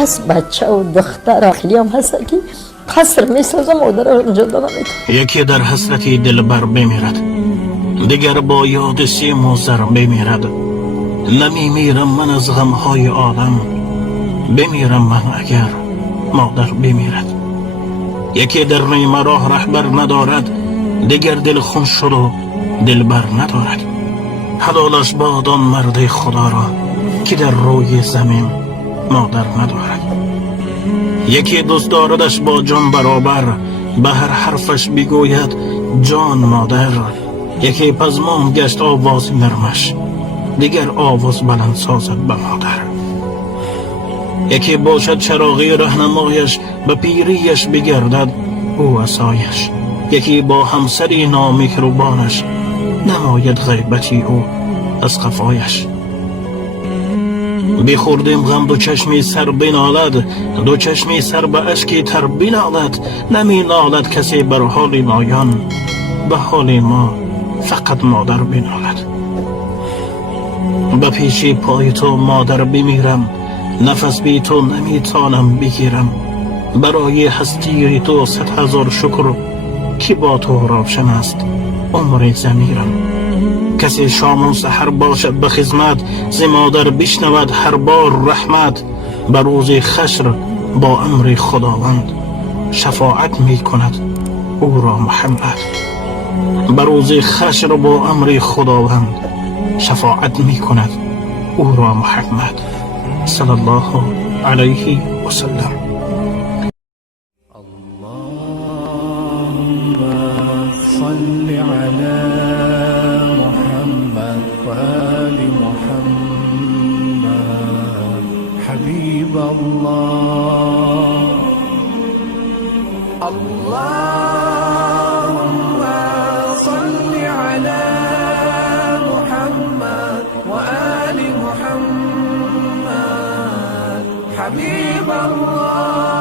پس بچه و دختر اخلی هم هست که قصر میسازه مادر اونجا دادم میتونه. یکی در حسرتی دلبر بمیرد، دیگر با یاد سیم و زر بمیرد. نمیمیرم من از غمهای عالم، بمیرم من اگر مادر بمیرد. یکی در نیمه راه رهبر ندارد، دیگر دل خون شد و دلبر ندارد. حلالش باد آن مرد خدا را که در روی زمین مادر ندارد. یکی دوست داردش با جان برابر، به هر حرفش بگوید جان مادر. یکی پزمان گشت آواز نرمش، دیگر آواز بلند سازد به مادر. یکی باشد چراغی رهنمایش، به پیریش بگردد او عصایش. یکی با همسری نامهربانش، نماید غیبتی او از قفایش. بخوردیم غم دو چشمی سر بنالد، دو چشمی سر به اشکی تر بنالد. نمی نالد کسی بر حال مایان، به حال ما فقط مادر بنالد. به پیشی پای تو مادر بمیرم، نفس بی تو نمیتانم بگیرم. برای هستی تو 100,000 شکر که با تو روشن است عمر ضمیرم. کسی شام و سحر باشد به خدمت، ز مادر بشنود هر بار رحمت. به روز خشر با امر خداوند، شفاعت می کند او را محمد. به روز خشر با امر خداوند، شفاعت می کند او را محمد صلی الله علیه و سلم. اللهم صل على محمد وآل محمد حبيب الله. اللهم صل على محمد وآل محمد حبيب الله.